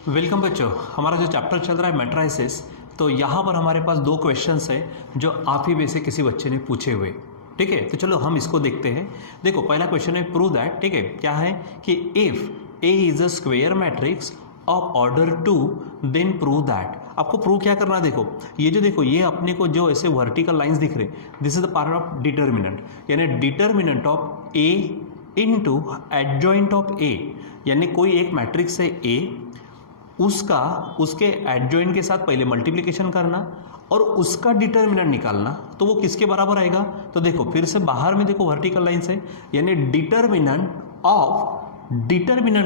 Welcome बच्चों, हमारा जो चैप्टर चल रहा है मैट्राइसिस, तो यहाँ पर हमारे पास दो क्वेश्चंस है जो आप ही में से किसी बच्चे ने पूछे हुए। ठीक है, तो चलो हम इसको देखते हैं। देखो, पहला क्वेश्चन है प्रूव दैट। ठीक है, क्या है कि if A is a square matrix of order 2 then prove that. आपको प्रूव क्या करना है? देखो, ये जो देखो, ये अपने को जो ऐसे वर्टिकल लाइंस दिख रहे, this is the part of determinant, यानी determinant of A into adjoint of A, यानी कोई एक मैट्रिक्स है ए, उसका उसके एडजॉइंट के साथ पहले मल्टीप्लिकेशन करना और उसका डिटर्मिनेंट निकालना, तो वो किसके बराबर आएगा? तो देखो फिर से बाहर में देखो वर्टिकल लाइन से, यानी डिटर्मिनेंट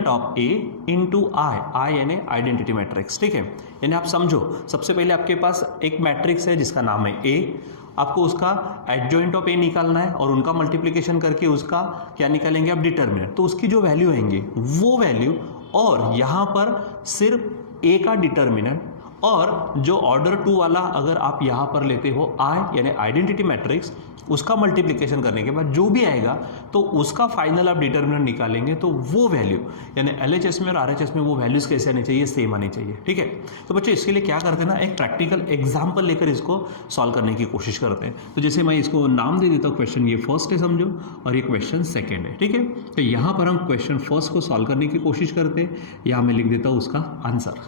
ऑफ ए इंटू आई यानी आइडेंटिटी मैट्रिक्स। ठीक है, यानी आप समझो, सबसे पहले आपके पास एक मैट्रिक्स है जिसका नाम है ए, आपको उसका एडजॉइंट ऑफ ए निकालना है और उनका मल्टीप्लिकेशन करके उसका क्या निकालेंगे आप? डिटर्मिनेंट। तो उसकी जो वैल्यू आएंगे वो वैल्यू, और यहाँ पर सिर्फ ए का डिटर्मिनेंट, और जो ऑर्डर 2 वाला अगर आप यहाँ पर लेते हो आई यानी आइडेंटिटी मैट्रिक्स, उसका मल्टीप्लिकेशन करने के बाद जो भी आएगा तो उसका फाइनल आप डिटर्मिनेंट निकालेंगे, तो वो वैल्यू यानी एलएचएस में और आरएचएस में वो वैल्यूज कैसे आनी चाहिए? सेम आनी चाहिए। ठीक है, तो बच्चों इसके लिए क्या करते हैं ना, एक प्रैक्टिकल एग्जाम्पल लेकर इसको सॉल्व करने की कोशिश करते हैं। तो जैसे मैं इसको नाम दे देता हूँ, क्वेश्चन ये फर्स्ट है समझो, और ये क्वेश्चन सेकेंड है। ठीक है, तो यहाँ पर हम क्वेश्चन फर्स्ट को सॉल्व करने की कोशिश करते हैं, यहाँ मैं लिख देता हूँ उसका आंसर।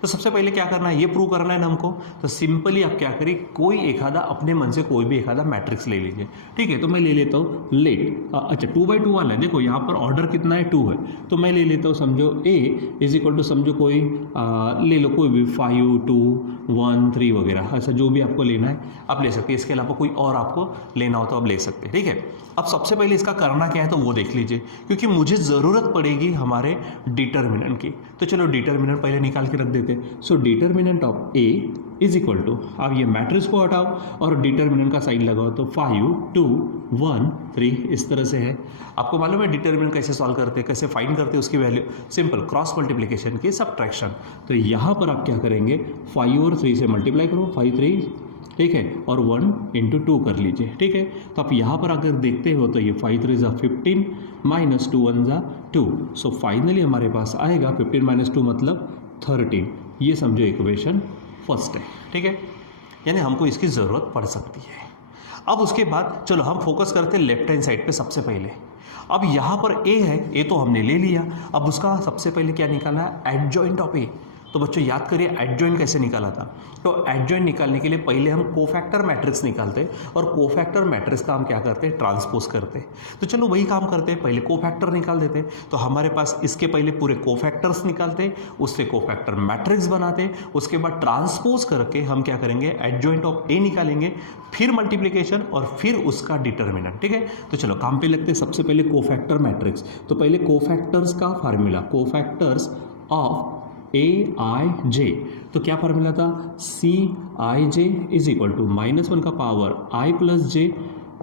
तो सबसे पहले क्या करना है, ये प्रूव करना है ना हमको। तो सिंपली आप क्या करिए, कोई एक आधा अपने मन से कोई भी एक आधा मैट्रिक्स ले लीजिए। ठीक है, तो मैं ले लेता हूँ लेट, अच्छा 2/2 वाला है। देखो यहाँ पर ऑर्डर कितना है? 2 है, तो मैं ले लेता हूँ समझो ए इज इक्वल टू समझो कोई ले लो कोई भी 5, 2, 1, 3 वगैरह, ऐसा जो भी आपको लेना है आप ले सकते हैं। इसके अलावा कोई और आपको लेना हो तो आप ले सकते हैं। ठीक है, अब सबसे पहले इसका करना क्या है तो वो देख लीजिए, क्योंकि मुझे ज़रूरत पड़ेगी हमारे डिटर्मिनेंट की। तो चलो डिटर्मिनेंट पहले निकाल के रख देते। So determinant of A is equal to, अब ये मैट्रिक्स को हटाओ और डिटर्मिनेंट का साइन लगाओ, तो 5, 2, 1, 3 इस तरह से है। आपको मालूम है डिटर्मिनेंट कैसे सॉल्व करते हैं, कैसे फाइंड करते हैं उसकी वैल्यू? सिंपल क्रॉस मल्टीप्लिकेशन की सब्ट्रैक्शन। तो यहाँ पर आप क्या करेंगे, 5 और 3 से मल्टीप्लाई करो, 5, 3, ठीक है, और 1 इंटू 2 कर लीजिए। ठीक है, तो आप यहाँ पर अगर देखते हो तो ये 5 3 ज़ा 15 माइनस 2 1 ज़ा 2, सो फाइनली हमारे पास आएगा 15 माइनस 2 मतलब 13। ये समझो इक्वेशन फर्स्ट है। ठीक है, यानी हमको इसकी ज़रूरत पड़ सकती है। अब उसके बाद चलो हम फोकस करते हैं लेफ्ट हैंड साइड पे सबसे पहले। अब यहाँ पर ए है, ए तो हमने ले लिया, अब उसका सबसे पहले क्या निकालना है? एडजॉइंट ऑफ ए। तो बच्चों याद करिए एडजॉइंट कैसे निकाला था। तो एडजॉइंट निकालने के लिए पहले हम कोफैक्टर मैट्रिक्स निकालते हैं, और कोफैक्टर मैट्रिक्स का हम क्या करते हैं? ट्रांसपोज करते हैं। तो चलो वही काम करते हैं, पहले कोफैक्टर निकाल देते हैं। तो हमारे पास इसके पहले पूरे कोफैक्टर्स निकालते हैं, उससे कोफैक्टर मैट्रिक्स बनाते हैं, उसके बाद ट्रांसपोज करके हम क्या करेंगे? एडजॉइंट ऑफ ए निकालेंगे, फिर मल्टीप्लिकेशन और फिर उसका डिटर्मिनेंट। ठीक है, तो चलो काम पे लगते हैं। सबसे पहले कोफैक्टर मैट्रिक्स, तो पहले कोफैक्टर्स का फार्मूला, कोफैक्टर्स ऑफ ए आई जे, तो क्या फार्मूला था? सी आई जे इज इक्वल टू -1 का पावर आई प्लस जे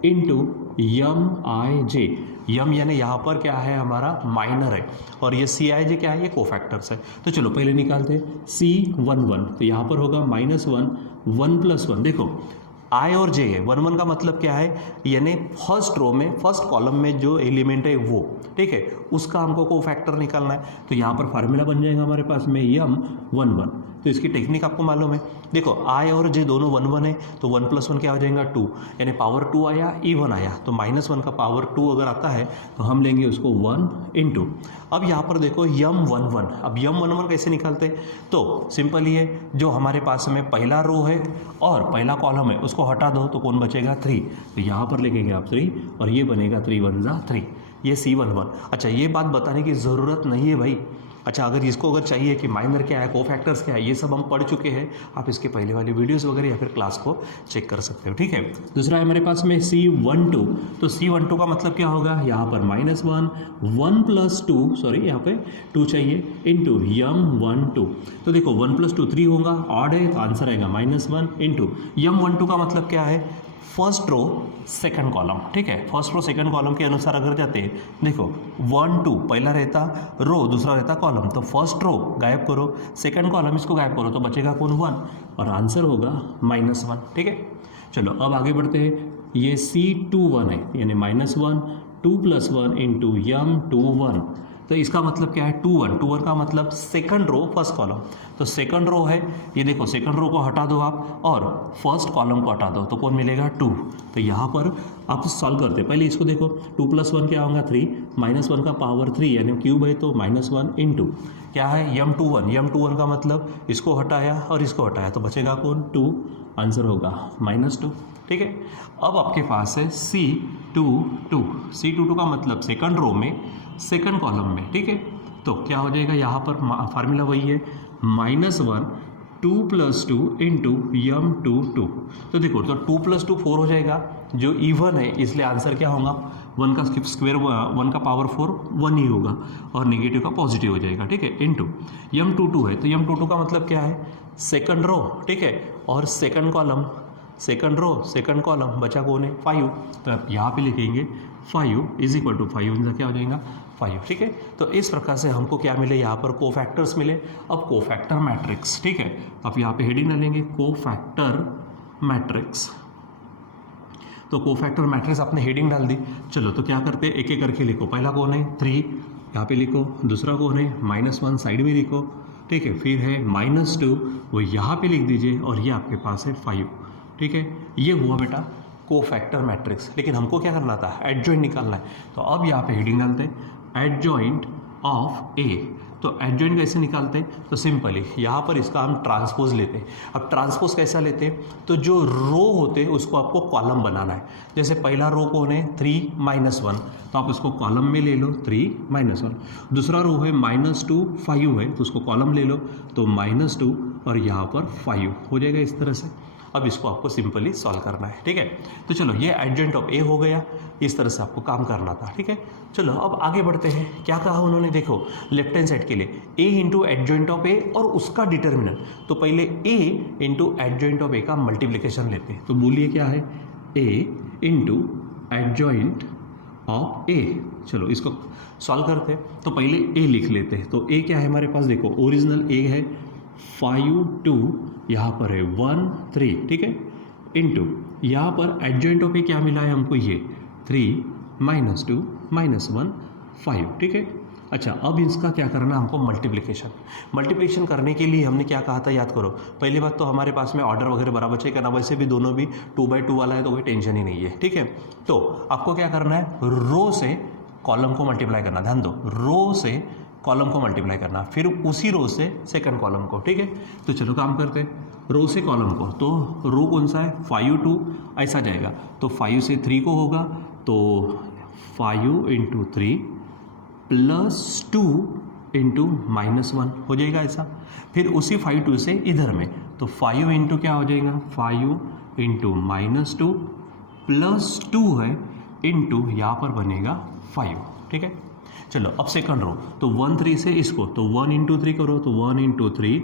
इंटू यम आई जे। यम यानी यहाँ पर क्या है? हमारा माइनर है, और ये सी आई जे क्या है? ये कोफैक्टर्स है। तो चलो पहले निकालते हैं C11, तो यहाँ पर होगा -1 1 + 1। देखो आई और जे है, 1 1 का मतलब क्या है? यानी फर्स्ट रो में फर्स्ट कॉलम में जो एलिमेंट है वो, ठीक है, उसका हमको कोफैक्टर निकालना है। तो यहाँ पर फार्मूला बन जाएगा हमारे पास में यम 1 1। तो इसकी टेक्निक आपको मालूम है। देखो आई और जे दोनों 1 1 है, तो 1 + 1 क्या हो जाएगा? 2, यानी पावर 2 आया, इवन आया, तो -1 का पावर 2 अगर आता है तो हम लेंगे उसको 1 इंटू। अब यहाँ पर देखो यम 1 1, अब यम 1 1 कैसे निकालते हैं? तो सिंपल ही है, जो हमारे पास में पहला रो है और पहला कॉलम है उसको हटा दो तो कौन बचेगा? 3। तो यहाँ पर लिखेंगे आप 3, और ये बनेगा 3 1 ज़ा 3, ये C11। अच्छा, ये बात बताने की ज़रूरत नहीं है भाई। अच्छा, अगर इसको अगर चाहिए कि माइनर क्या है, कोफैक्टर्स क्या है, ये सब हम पढ़ चुके हैं, आप इसके पहले वाली वीडियोस वगैरह या फिर क्लास को चेक कर सकते हो। ठीक है, दूसरा है हमारे पास में C12, तो C12 का मतलब क्या होगा? यहाँ पर -1 1 + 2, सॉरी यहाँ पे 2 चाहिए, इंटू यम 1 2। तो देखो 1 + 2 3 होगा, ऑड है तो आंसर आएगा -1 इंटू यम 1 2 का मतलब क्या है? First row second column. ठीक है, फर्स्ट रो सेकंड कॉलम के अनुसार अगर जाते हैं, देखो 1 2 पहला रहता रो, दूसरा रहता कॉलम, तो फर्स्ट रो गायब करो, सेकंड कॉलम इसको गायब करो, तो बचेगा कौन? 1, और आंसर होगा -1। ठीक है, चलो अब आगे बढ़ते हैं। ये C21 है, यानी -1 2 + 1 इंटू यम 2 1, तो इसका मतलब क्या है 2 1, 2 1 का मतलब सेकंड रो फर्स्ट कॉलम, तो सेकंड रो है ये, देखो सेकंड रो को हटा दो आप और फर्स्ट कॉलम को हटा दो तो कौन मिलेगा 2। तो यहाँ पर आप सॉल्व करते हैं, पहले इसको देखो 2 + 1 क्या होगा 3, -1 का पावर 3 यानी क्यूब है तो -1 इंटू क्या है m21 का मतलब इसको हटाया और इसको हटाया तो बचेगा कौन 2, आंसर होगा -2। ठीक है, अब आपके पास है C22 का मतलब सेकंड रो में सेकंड कॉलम में। ठीक है, तो क्या हो जाएगा यहाँ पर फार्मूला वही है -1 2 + 2 इंटू m22। तो देखो तो 2 + 2 4 हो जाएगा, जो इवन है इसलिए आंसर क्या होगा 1 का स्क्वायर 1 का पावर 4 1 ही होगा और नेगेटिव का पॉजिटिव हो जाएगा। ठीक है, इंटू m22 है तो m22 का मतलब क्या है सेकंड रो। ठीक है, और second column second row second column बचा कौन है 5, तो आप यहाँ पे लिखेंगे 5 = 5 इनका क्या हो जाएगा 5। ठीक है, तो इस प्रकार से हमको क्या मिले यहाँ पर कोफैक्टर्स मिले। अब कोफैक्टर मैट्रिक्स, ठीक है, आप यहाँ पे हेडिंग डालेंगे कोफैक्टर मैट्रिक्स, तो कोफैक्टर मैट्रिक्स आपने हेडिंग डाल दी। चलो तो क्या करते हैं एक एक करके लिखो, पहला कौन है 3 यहाँ पे लिखो, दूसरा कौन है -1 साइड में लिखो। ठीक है, फिर है -2 वो यहाँ पे लिख दीजिए और ये आपके पास है 5। ठीक है, ये हुआ बेटा कोफैक्टर मैट्रिक्स। लेकिन हमको क्या करना था एडजॉइंट निकालना है, तो अब यहाँ पे हेडिंग डालते हैं एडजॉइंट ऑफ ए। तो एडजॉइंट कैसे निकालते हैं, तो सिंपली यहाँ पर इसका हम ट्रांसपोज लेते हैं। अब ट्रांसपोज कैसा लेते हैं, तो जो रो होते हैं उसको आपको कॉलम बनाना है। जैसे पहला रो कौन है 3 -1, तो आप उसको कॉलम में ले लो 3 -1। दूसरा रो है -2 5 है तो उसको कॉलम ले लो तो -2 और यहाँ पर 5 हो जाएगा इस तरह से। अब इसको आपको सिंपली सॉल्व करना है। ठीक है, तो चलो ये एडजॉइंट ऑफ ए हो गया, इस तरह से आपको काम करना था। ठीक है, चलो अब आगे बढ़ते हैं। क्या कहा उन्होंने, देखो लेफ्ट हैंड साइड के लिए ए इंटू एडजॉइंट ऑफ ए और उसका डिटर्मिनेंट। तो पहले ए इंटू एडजॉइंट ऑफ ए का मल्टीप्लिकेशन लेते हैं, तो बोलिए क्या है ए इंटू एडजॉइंट ऑफ ए। चलो इसको सॉल्व करते हैं, तो पहले ए लिख लेते हैं। तो ए क्या है हमारे पास, देखो ओरिजिनल ए है 5 2 यहाँ पर है 1 3। ठीक है, इंटू यहाँ पर एडजॉइंट ऑफ ए क्या मिला है हमको, ये 3 -2 -1 5। ठीक है, अच्छा अब इसका क्या करना हमको मल्टीप्लिकेशन करने के लिए हमने क्या कहा था याद करो। पहली बात तो हमारे पास में ऑर्डर वगैरह बराबर चाहिए करना, वैसे भी दोनों भी 2/2 वाला है तो कोई टेंशन ही नहीं है। ठीक है, तो आपको क्या करना है रो से कॉलम को मल्टीप्लाई करना, ध्यान दो रो से कॉलम को मल्टीप्लाई करना, फिर उसी रो से सेकंड कॉलम को। ठीक है, तो चलो काम करते हैं रो से कॉलम को। तो रो कौन सा है 5 2 ऐसा जाएगा, तो 5 से 3 को होगा तो 5 × 3 + 2 × -1 हो जाएगा ऐसा। फिर उसी 5 2 से इधर में तो 5 इंटू क्या हो जाएगा 5 × -2 + 2 है इंटू यहाँ पर बनेगा 5। ठीक है, चलो अब सेकंड रो, तो 1 3 से इसको तो 1 × 3 करो तो 1 × 3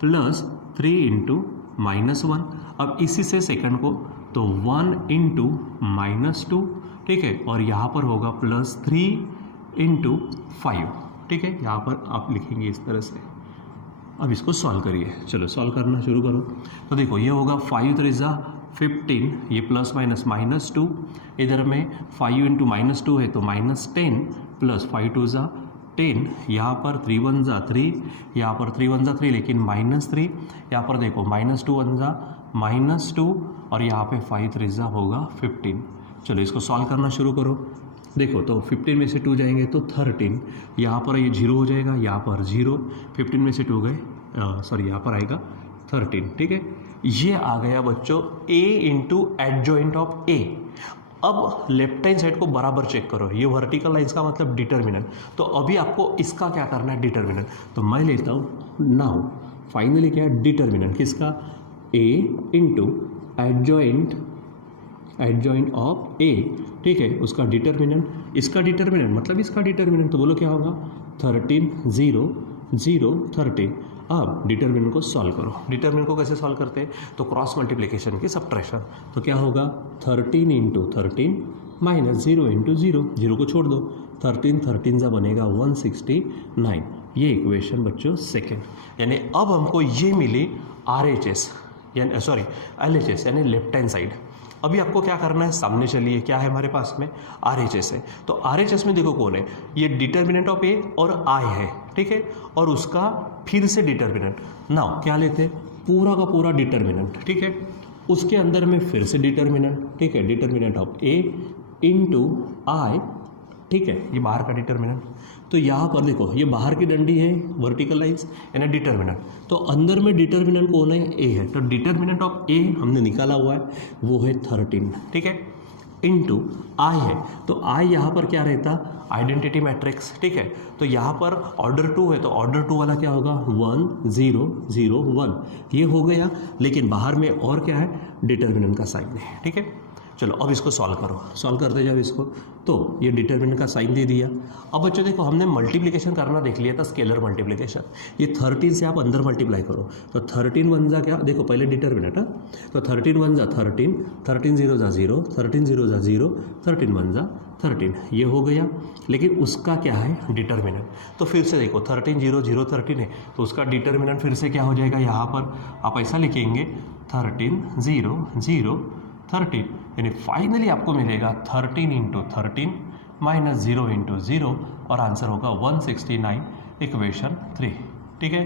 + 3 × -1। अब इसी से सेकंड को तो 1 × -2। ठीक है, और यहाँ पर होगा +3 × 5। ठीक है, यहाँ पर आप लिखेंगे इस तरह से। अब इसको सॉल्व करिए, चलो सॉल्व करना शुरू करो। तो देखो ये होगा 5 3 15, ये प्लस माइनस -2, इधर में 5 × -2 है तो -10 + 5 2 10, यहाँ पर 3 1 3, यहाँ पर 3 1 3 लेकिन -3, यहाँ पर देखो -2 1 -2 और यहाँ पे 5 3 होगा 15। चलो इसको सॉल्व करना शुरू करो। देखो तो 15 में से 2 जाएंगे तो 13, यहाँ पर ये 0 हो जाएगा, यहाँ पर 0, 15 में से 2 गए सॉरी यहाँ पर आएगा 13। ठीक है, ये आ गया बच्चों a into adjoint of a। अब लेफ्ट हैंड साइड को बराबर चेक करो, ये वर्टिकल लाइन्स का मतलब डिटर्मिनेंट। तो अभी आपको इसका क्या करना है डिटर्मिनेंट, तो मैं लेता हूँ नाउ फाइनली क्या है डिटर्मिनेंट किसका a into adjoint of a। ठीक है, उसका डिटर्मिनेंट, इसका डिटर्मिनेंट मतलब इसका डिटर्मिनेंट, तो बोलो क्या होगा 13 0 0 13। अब डिटर्मिनेंट को सॉल्व करो। डिटर्मिनेंट को कैसे सॉल्व करते हैं, तो क्रॉस मल्टीप्लिकेशन की सब्ट्रैक्शन। तो क्या होगा 13 × 13 -0 × 0, 0 को छोड़ दो, 13 13 बनेगा 169। ये इक्वेशन बच्चों सेकेंड, यानी अब हमको ये मिली RHS यानी सॉरी LHS यानी लेफ्ट हैंड साइड। अभी आपको क्या करना है, सामने चलिए, क्या है हमारे पास में, RHS है। तो RHS में देखो कौन है, ये डिटर्मिनेंट ऑफ A और I है, ठीक है, और उसका फिर से डिटर्मिनेंट। नाउ क्या लेते हैं, पूरा का पूरा डिटर्मिनेंट, ठीक है, उसके अंदर में फिर से डिटर्मिनेंट, ठीक है, determinant of A into I, ठीक है, ये बाहर का डिटर्मिनेंट। तो यहाँ पर देखो ये बाहर की डंडी है, वर्टिकल लाइंस यानी डिटर्मिनेंट, तो अंदर में डिटर्मिनेंट कौन है, A है। तो डिटर्मिनेंट ऑफ A हमने निकाला हुआ है, वो है 13, ठीक है, इनटू I है। तो I यहाँ पर क्या रहता, आइडेंटिटी मैट्रिक्स, ठीक है। तो यहाँ पर ऑर्डर 2 है, तो ऑर्डर 2 वाला क्या होगा, 1 0 0 1, ये हो गया। लेकिन बाहर में और क्या है, डिटर्मिनेंट का साइन है, ठीक है। चलो अब इसको सॉल्व करो, सॉल्व करते जाओ इसको। तो ये डिटर्मिनेंट का साइन दे दिया। अब बच्चों देखो हमने मल्टीप्लिकेशन करना देख लिया था, स्केलर मल्टीप्लिकेशन। ये 13 से आप अंदर मल्टीप्लाई करो, तो 13 1 जा क्या, देखो पहले डिटर्मिनेंट है, तो 13 1 जा 13, 13 0 जा 0, 13 0 जा 0, 13 1 जा 13, ये हो गया। लेकिन उसका क्या है, डिटर्मिनेंट। तो फिर से देखो 13 0 0 13 है, तो उसका डिटर्मिनेंट फिर से क्या हो जाएगा, यहाँ पर आप ऐसा लिखेंगे 13 0 0 13, यानी फाइनली आपको मिलेगा 13 इंटू 13 माइनस 0 इंटू 0, और आंसर होगा 169, इक्वेशन 3, ठीक है।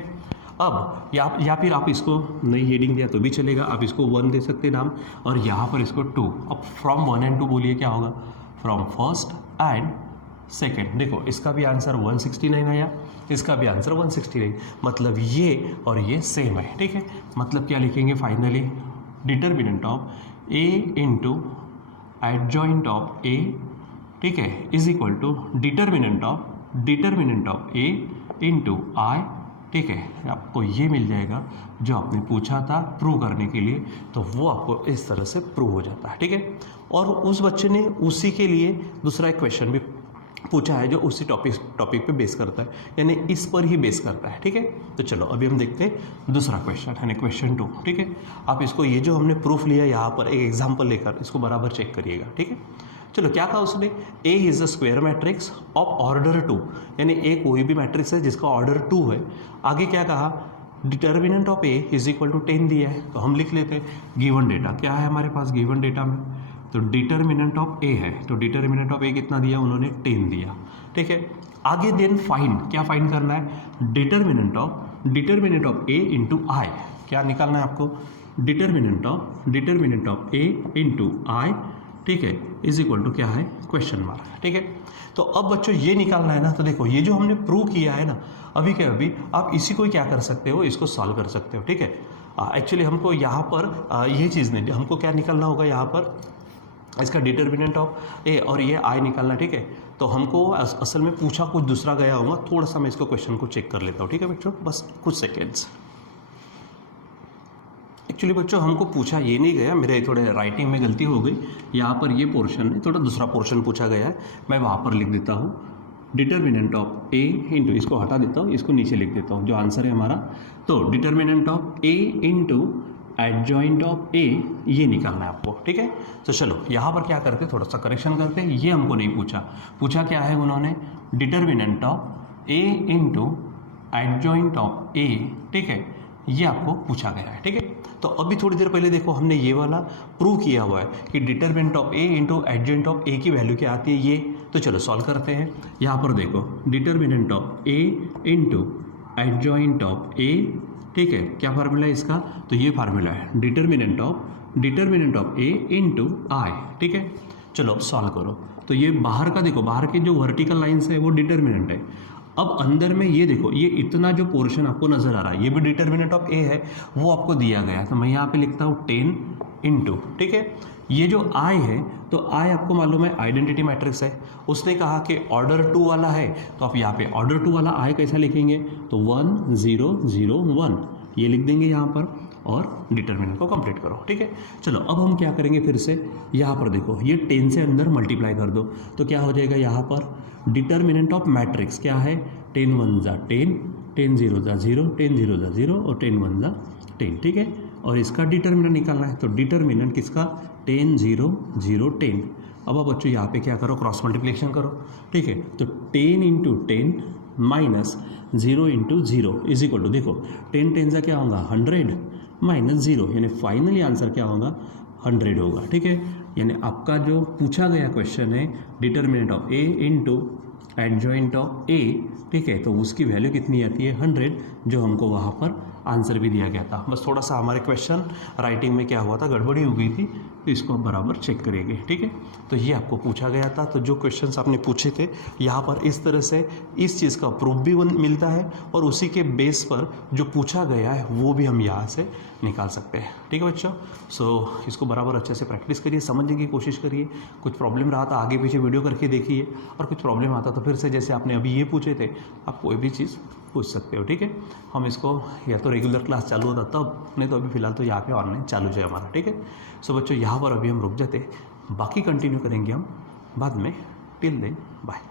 अब या फिर आप इसको नई हेडिंग दिया तो भी चलेगा, आप इसको 1 दे सकते नाम, और यहाँ पर इसको 2। अब फ्रॉम 1 एंड 2 बोलिए क्या होगा, फ्रॉम फर्स्ट एंड सेकेंड। देखो इसका भी आंसर 169 आया, इसका भी आंसर 169, मतलब ये और ये सेम है, ठीक है। मतलब क्या लिखेंगे finally, determinant of A into adjoint of A, ठीक है, is equal to determinant of A into I, ठीक है। आपको ये मिल जाएगा जो आपने पूछा था प्रूव करने के लिए, तो वो आपको इस तरह से प्रूव हो जाता है, ठीक है। और उस बच्चे ने उसी के लिए दूसरा एक क्वेश्चन भी पूछा है जो उसी टॉपिक पे बेस करता है, यानी इस पर ही बेस करता है, ठीक है। तो चलो अभी हम देखते हैं दूसरा क्वेश्चन, यानी क्वेश्चन 2, ठीक है। आप इसको ये जो हमने प्रूफ लिया यहाँ पर एक एग्जांपल लेकर इसको बराबर चेक करिएगा, ठीक है। चलो क्या कहा उसने, A is a square matrix of order 2, यानी A कोई भी मैट्रिक्स है जिसका ऑर्डर 2 है। आगे क्या कहा, determinant of A is equal to 10 दिया है, तो हम लिख लेते हैं गिवन डेटा क्या है हमारे पास, गिवन डेटा में तो डिटर्मिनेंट ऑफ A है, तो डिटर्मिनेंट ऑफ A कितना दिया उन्होंने, 10 दिया, ठीक है। आगे देन फाइंड, क्या फाइंड करना है, determinant of A into I, क्या निकालना है आपको, determinant of A into I, ठीक है, इज इक्वल टू क्या है, क्वेश्चन मार्क, ठीक है। तो अब बच्चों ये निकालना है ना, तो देखो ये जो हमने प्रूव किया है ना, अभी क्या अभी आप इसी को क्या कर सकते हो, इसको सॉल्व कर सकते हो, ठीक है। एक्चुअली हमको यहाँ पर ये चीज़ नहीं, हमको क्या निकालना होगा यहाँ पर, इसका डिटर्मिनेंट ऑफ A और ये I निकालना, ठीक है। तो हमको असल में पूछा कुछ दूसरा गया होगा, थोड़ा सा मैं इसको क्वेश्चन को चेक कर लेता हूँ, ठीक है बच्चों, बस कुछ सेकेंड्स। एक्चुअली बच्चों हमको पूछा ये नहीं गया, मेरे थोड़े राइटिंग में गलती हो गई, यहाँ पर ये पोर्शन नहीं, थोड़ा दूसरा पोर्शन पूछा गया है, मैं वहाँ पर लिख देता हूँ डिटर्मिनेंट ऑफ A इंटू, इसको हटा देता हूँ, इसको नीचे लिख देता हूँ, जो आंसर है हमारा, तो determinant of A into adjoint of A, ये निकालना है आपको, ठीक है। तो चलो यहाँ पर क्या करते हैं, थोड़ा सा करेक्शन करते हैं, ये हमको नहीं पूछा क्या है उन्होंने, determinant of A into adjoint of A, ठीक है, ये आपको पूछा गया है, ठीक है। तो अभी थोड़ी देर पहले देखो हमने ये वाला प्रूव किया हुआ है कि determinant of A into adjoint of A की वैल्यू क्या आती है ये, तो चलो सॉल्व करते हैं। यहाँ पर देखो determinant of A into adjoint of A, ठीक है, क्या फार्मूला है इसका, तो ये फार्मूला है determinant of A into I, ठीक है। चलो अब सॉल्व करो, तो ये बाहर का देखो, बाहर के जो वर्टिकल लाइन्स है वो डिटर्मिनेंट है। अब अंदर में ये देखो, ये इतना जो पोर्शन आपको नजर आ रहा है ये भी डिटर्मिनेंट ऑफ A है, वो आपको दिया गया है, तो मैं यहाँ पे लिखता हूँ 10 इंटू, ठीक है। ये जो I है, तो I आपको मालूम है आइडेंटिटी मैट्रिक्स है, उसने कहा कि ऑर्डर 2 वाला है, तो आप यहाँ पे ऑर्डर 2 वाला I कैसा लिखेंगे, तो 1 0 0 1, ये लिख देंगे यहाँ पर, और डिटर्मिनेंट को कंप्लीट करो, ठीक है। चलो अब हम क्या करेंगे, फिर से यहाँ पर देखो ये 10 से अंदर मल्टीप्लाई कर दो, तो क्या हो जाएगा यहाँ पर, डिटर्मिनेंट ऑफ मैट्रिक्स क्या है, 10 1 जा 10, 10 0 जा 0, 10 0 जा 0, और 10 1 जा 10, ठीक है। और इसका डिटर्मिनेंट निकालना है, तो डिटर्मिनेंट किसका, 10 0 0 10। अब आप बच्चों यहाँ पे क्या करो, क्रॉस मल्टीप्लिकेशन करो, ठीक है। तो 10 into 10 minus 0 into 0 is equal to, देखो 10 10 का क्या होगा 100 माइनस 0, यानी फाइनली आंसर क्या होगा 100 होगा, ठीक है। यानी आपका जो पूछा गया क्वेश्चन है determinant of A into adjoint of A, ठीक है, तो उसकी वैल्यू कितनी आती है 100, जो हमको वहाँ पर आंसर भी दिया गया था। बस थोड़ा सा हमारे क्वेश्चन राइटिंग में क्या हुआ था, गड़बड़ी हो गई थी, तो इसको आप बराबर चेक करेंगे, ठीक है। तो ये आपको पूछा गया था, तो जो क्वेश्चंस आपने पूछे थे यहाँ पर इस तरह से इस चीज़ का प्रूफ भी मिलता है और उसी के बेस पर जो पूछा गया है वो भी हम यहाँ से निकाल सकते हैं, ठीक है बच्चों। सो इसको बराबर अच्छे से प्रैक्टिस करिए, समझने की कोशिश करिए। कुछ प्रॉब्लम रहा था आगे पीछे वीडियो करके देखिए, और कुछ प्रॉब्लम आता तो फिर से जैसे आपने अभी ये पूछे थे आप कोई भी चीज़ पूछ सकते हो, ठीक है। हम इसको या तो रेगुलर क्लास चालू होता तब, नहीं तो अभी फ़िलहाल तो यहाँ पे ऑनलाइन चालू है हमारा, ठीक है। सो बच्चों यहाँ पर अभी हम रुक जाते, बाकी कंटिन्यू करेंगे हम बाद में। Till then bye.